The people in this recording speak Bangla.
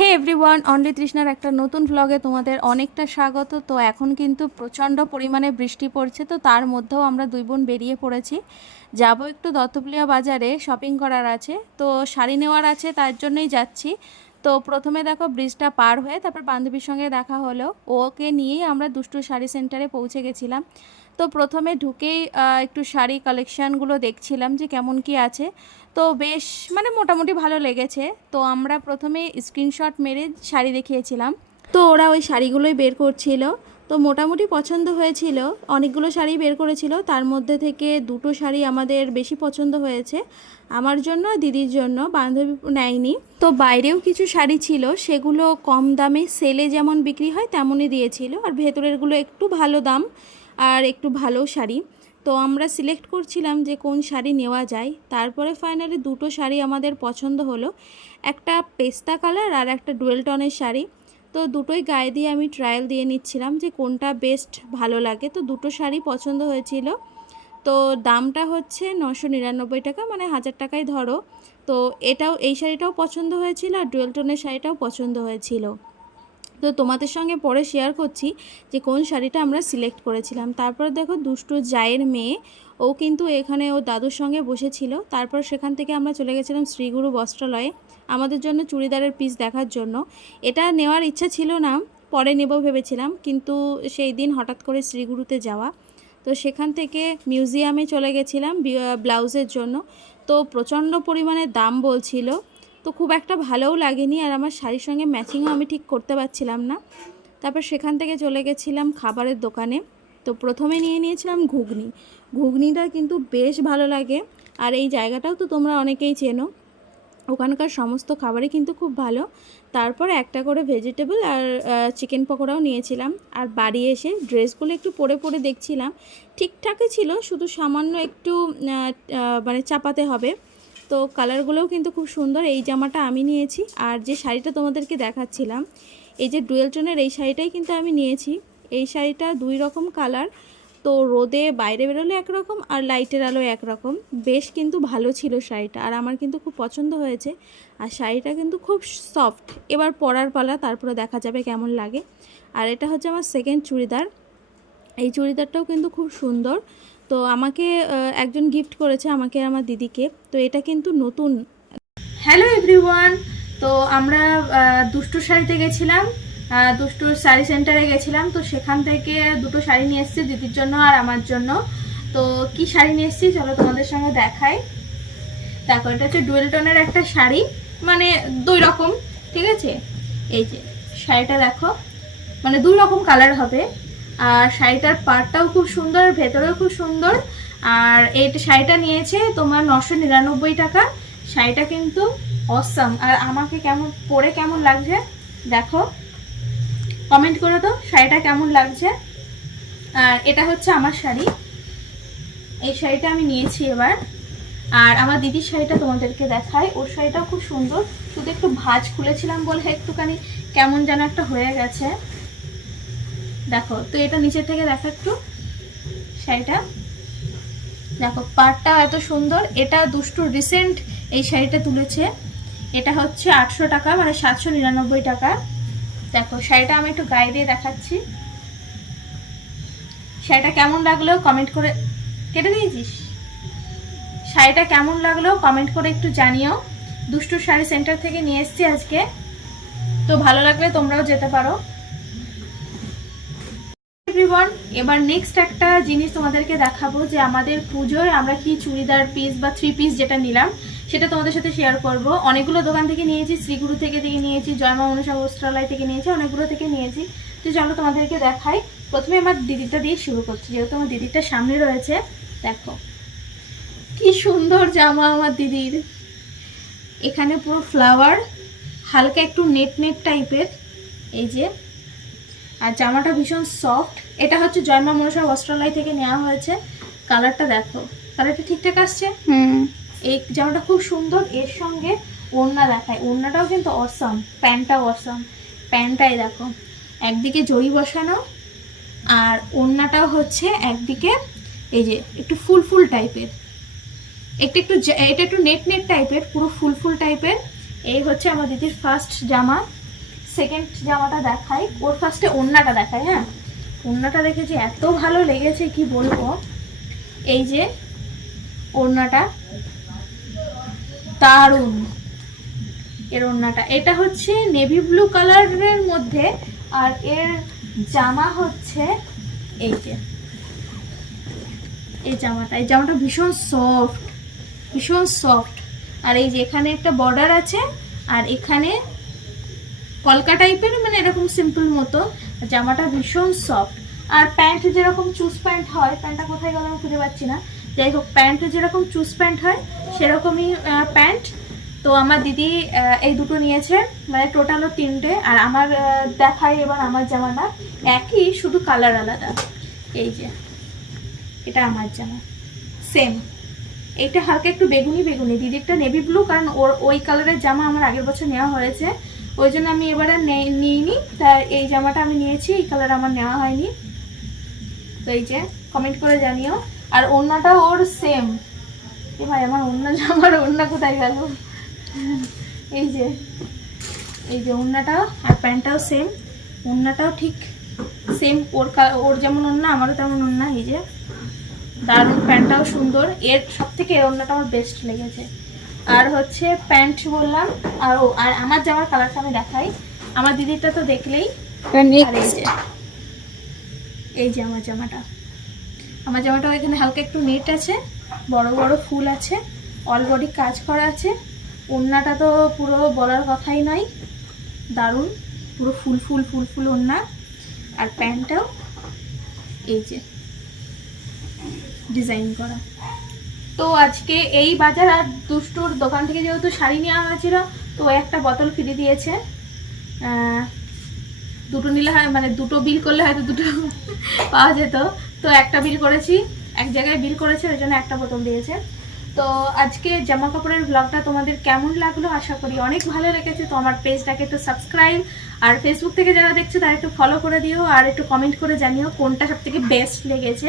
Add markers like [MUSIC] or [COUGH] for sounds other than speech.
হে এভরিওয়ান অনলি তৃষ্ণার একটা নতুন ভ্লগে তোমাদের অনেকটা স্বাগত। তো এখন কিন্তু প্রচণ্ড পরিমাণে বৃষ্টি পড়ছে, তো তার মধ্যেও আমরা দুই বোন বেরিয়ে পড়েছি। যাব একটু দত্তপুলিয়া বাজারে শপিং করার আছে, তো শাড়ি নেওয়ার আছে, তার জন্যই যাচ্ছি। তো প্রথমে দেখো ব্রিজটা পার হয়ে তারপর বান্ধবীর সঙ্গে দেখা হলো। ওকে নিয়েই আমরা দুষ্টু শাড়ি সেন্টারে পৌঁছে গেছিলাম। তো প্রথমে ঢুকেই একটু শাড়ি কালেকশানগুলো দেখছিলাম যে কেমন কি আছে। তো বেশ মানে মোটামুটি ভালো লেগেছে। তো আমরা প্রথমে স্ক্রিনশট মেরে শাড়ি দেখিয়েছিলাম। তো ওরা ওই শাড়িগুলোই বের করছিল। তো মোটামুটি পছন্দ হয়েছিল। অনেকগুলো শাড়ি বের করেছিল। তার মধ্যে থেকে দুটো শাড়ি আমাদের বেশি পছন্দ হয়েছে। আমার জন্য দিদির জন্য। বান্ধবী নেয়নি। তো বাইরেও কিছু শাড়ি ছিল। সেগুলো কম দামে সেলে যেমন বিক্রি হয়, তেমনই দিয়েছিল। আর ভেতরেরগুলো একটু ভালো দাম। আর একটু ভালো শাড়ি। তো আমরা সিলেক্ট করছিলাম যে কোন শাড়ি নেওয়া যায়। তারপরে ফাইনালি দুটো শাড়ি আমাদের পছন্দ হলো। একটা পেস্তা কালার আর একটা ডুয়েল টনের শাড়ি। তো দুটোই গায়ে দিয়ে আমি ট্রায়াল দিয়ে নিচ্ছিলাম যে কোনটা বেস্ট ভালো লাগে। তো দুটো শাড়ি পছন্দ হয়েছিল। তো দামটা হচ্ছে নশো নিরানব্বই টাকা মানে হাজার টাকাই ধরো। তো এটাও, এই শাড়িটাও পছন্দ হয়েছিল আর ডুয়েল টোনের শাড়িটাও পছন্দ হয়েছিল। তো তোমাদের সঙ্গে পরে শেয়ার করছি যে কোন শাড়িটা আমরা সিলেক্ট করেছিলাম। তারপর দেখো দুষ্টু জায়ের মেয়ে, ও কিন্তু এখানে ও দাদুর সঙ্গে বসেছিল। তারপর সেখান থেকে আমরা চলে গেছিলাম শ্রীগুরু বস্ত্রালয়ে আমাদের জন্য চুড়িদারের পিস দেখার জন্য। এটা নেওয়ার ইচ্ছা ছিল না, পরে নেব ভেবেছিলাম, কিন্তু সেই দিন হঠাৎ করে শ্রীগুরুতে যাওয়া। তো সেখান থেকে মিউজিয়ামে চলে গেছিলাম ব্লাউজের জন্য। তো প্রচণ্ড পরিমাণে দাম বলছিল। তো খুব একটা ভালোও লাগেনি আর আমার শাড়ির সঙ্গে ম্যাচিংও আমি ঠিক করতে পারছিলাম না। তারপর সেখান থেকে চলে গেছিলাম খাবারের দোকানে। তো প্রথমে নিয়ে নিয়েছিলাম ঘুগনি। ঘুগনিটা কিন্তু বেশ ভালো লাগে আর এই জায়গাটাও তো তোমরা অনেকেই চেনো। ওখানকার সমস্ত খাবারই কিন্তু খুব ভালো। তারপর একটা করে ভেজিটেবল আর চিকেন পকোড়াও নিয়েছিলাম। আর বাড়ি এসে ড্রেসগুলো একটু পরে পরে দেখছিলাম। ঠিকঠাকই ছিল, শুধু সামান্য একটু মানে চাপাতে হবে। তো কালারগুলোও কিন্তু খুব সুন্দর। এই জামাটা আমি নিয়েছি। আর যে শাড়িটা তোমাদেরকে দেখাচ্ছিলাম, এই যে ডুয়েল টোনের এই শাড়িটাই কিন্তু আমি নিয়েছি। এই শাড়িটা দুই রকম কালার তো রোদে বাইরে বেরোলে একরকম আর লাইটের আলো একরকম। বেশ কিন্তু ভালো ছিল শাড়িটা আর আমার কিন্তু খুব পছন্দ হয়েছে। আর শাড়িটা কিন্তু খুব সফট এবার পরার পালা, তারপরে দেখা যাবে কেমন লাগে। আর এটা হচ্ছে আমার সেকেন্ড চুড়িদার। এই চুড়িদারটাও কিন্তু খুব সুন্দর। তো আমাকে একজন গিফট করেছে আমাকে আমার দিদিকে। তো এটা কিন্তু নতুন। হ্যালো এভরিওয়ান তো আমরা দুষ্টু শাড়িতে গেছিলাম। দুষ্টুর শাড়ি সেন্টারে গেছিলাম। তো সেখান থেকে দুটো শাড়ি নিয়ে এসেছি দিদির জন্য আর আমার জন্য। তো কি শাড়ি নিয়ে এসেছি চলো তোমাদের সঙ্গে দেখাই। দেখো এটা হচ্ছে ডুয়েল টোনের একটা শাড়ি। মানে দুই রকম, ঠিক আছে? এই যে শাড়িটা দেখো। মানে দুই রকম কালার হবে। আর শাড়িটার পাড়টাও খুব সুন্দর, ভেতরেও খুব সুন্দর। আর এই শাড়িটা নিয়েছে তোমার নশো নিরানব্বই টাকা। শাড়িটা কিন্তু অসাম আর আমাকে কেমন, পরে কেমন লাগছে দেখো। কমেন্ট করে তো শাড়িটা কেমন লাগছে। আর এটা হচ্ছে আমার শাড়ি। এই শাড়িটা আমি নিয়েছি এবার। আর আমার দিদির শাড়িটা তোমাদেরকে দেখাই। ওর শাড়িটাও খুব সুন্দর। শুধু একটু ভাজ খুলেছিলাম বলে একটুখানি কেমন যেন একটা হয়ে গেছে। দেখো, তো এটা নিচে থেকে দেখো একটু, শাড়িটা। দেখো, পাড়টা এত সুন্দর, এটা দুষ্টু রিসেন্ট এই শাড়িটা তুলেছে। এটা হচ্ছে আটশো টাকা মানে সাতশো নিরানব্বই টাকা। দেখো, শাড়িটা আমি একটু গায়ে দিয়ে দেখাচ্ছি। শাড়িটা কেমন লাগল কমেন্ট করে, কেটে দিয়েছিস? শাড়িটা কেমন লাগল কমেন্ট করে একটু জানিও। দুষ্টু শাড়ি সেন্টার থেকে নিয়ে এসেছি আজকে। তো ভালো লাগলে তোমরাও যেতে পারো। এভরিওয়ান এবার নেক্সট একটা জিনিস তোমাদেরকে দেখাবো যে আমাদের পুজোয় আমরা কি চুড়িদার পিস বা থ্রি পিস যেটা নিলাম, সেটা তোমাদের সাথে শেয়ার করব। অনেকগুলো দোকান থেকে নিয়েছি, শ্রীগুরু থেকে থেকে নিয়েছি জয়মা মনসা বস্ত্রালয় থেকে নিয়েছি, অনেকগুলো থেকে নিয়েছি। তো চলো তোমাদেরকে দেখাই। প্রথমে আমার দিদিটা দিয়ে শুরু করছি, যেহেতু আমার দিদিটা সামনে রয়েছে, দেখো। কি সুন্দর জামা আমার দিদির। এখানে পুরো ফ্লাওয়ার হালকা একটু নেট নেট টাইপের এই যে আর জামাটা ভীষণ সফট এটা হচ্ছে জয়মা মনসা বস্ত্রালয় থেকে নেওয়া হয়েছে। কালারটা দেখো। কালারটা ঠিকঠাক আসছে? হুম। এই জামাটা খুব সুন্দর। এর সঙ্গে ওড়না দেখায়। ওড়নাটাও কিন্তু অসম প্যান্টটাও অসম প্যান্টটাই দেখো। একদিকে জড়ি বসানো আর ওড়নাটাও হচ্ছে একদিকে এই যে একটু ফুল ফুল টাইপের। একটু একটু এটা একটু নেট নেট টাইপের পুরো ফুল ফুল টাইপের। এই হচ্ছে আমার দিদির ফার্স্ট জামা। সেকেন্ড জামাটা দেখাই, ওর ফার্স্টে ওড়নাটা দেখাই হ্যাঁ? ওড়নাটা দেখেছি এত ভালো লেগেছে, কি বলব? এই যে ওড়নাটা দারুণ। এর ওড়নাটা এটা হচ্ছে নেভি ব্লু কালারের মধ্যে, আর এর জামা হচ্ছে এই যে। এই জামাটা এই জামাটা ভীষণ সফট ভীষণ সফট আর এই যে এখানে একটা বর্ডার আছে, আর এখানে কলকা টাইপের মানে এরকম সিম্পল মতো, জামাটা ভীষণ সফট আর প্যান্ট যেরকম চুজ প্যান্ট হয় প্যান্টটা কোথায় গেল আমি খুঁজে পাচ্ছি না। যাই হোক প্যান্ট যেরকম চুজ প্যান্ট হয়, সেরকমই প্যান্ট তো আমার দিদি এই দুটো নিয়েছে মানে টোটালও তিনটে। আর আমার দেখাই এবার আমার জামাটা। একই, শুধু কালার আলাদা। এই যে, এটা আমার জামা। সেম এইটা হালকা একটু বেগুনি বেগুনি দিদি একটা নেভি ব্লু কারণ ওর ওই কালারের জামা আমার আগের বছর নেওয়া হয়েছে। ওই জন্য আমি এবারে নিইনি। তা এই জামাটা আমি নিয়েছি, এই কালার আমার নেওয়া হয়নি। তো এই যে কমেন্ট করে জানিও। আর ওড়নাটা ওর সেম এ ভাই, আমার অন্য জামার ওড়না কোথায় গেল? এই যে এই যে ওড়নাটাও আর প্যান্টটাও সেম ওড়নাটাও ঠিক সেম ওর ওর যেমন ওড়না, আমারও তেমন ওড়না, এই যে। দারুণ, প্যান্টটাও সুন্দর। এর সব থেকে ওড়নাটা আমার বেস্ট লেগেছে। আর হচ্ছে প্যান্ট বললাম। আর ও আর আমার জামার কালারটা আমি দেখাই। আমার দিদিটা তো দেখলেই এই যে এই যে আমার জামাটা। আমার জামাটা এখানে হালকা একটু নেট আছে বড় বড় ফুল আছে অল বডি কাজ করা আছে। ওড়নাটা তো পুরো বলার কথাই নয় দারুণ। পুরো ফুল ফুল ফুল ফুল ওড়না আর প্যান্টটাও এই যে ডিজাইন করা। তো আজকে এই বাজার আর দুষ্টুর দোকান থেকে যেহেতু শাড়ি নেওয়া হয়েছিল তো একটা বোতল ফ্রি দিয়েছে। দুটো নিলে হয় মানে দুটো বিল করলে হয়তো দুটো [LAUGHS] পাওয়া যেত। তো একটা বিল করেছি, এক জায়গায় বিল করেছে, ওই জন্য একটা বোতল দিয়েছে। তো আজকে জামা কাপড়ের ব্লগটা তোমাদের কেমন লাগল আশা করি অনেক ভালো লেগেছে। তো আমার পেজটাকে একটু সাবস্ক্রাইব আর ফেসবুক থেকে যারা দেখছ, তারা একটু ফলো করে দিও, আর একটু কমেন্ট করে জানিও কোনটা সব থেকে বেস্ট লেগেছে।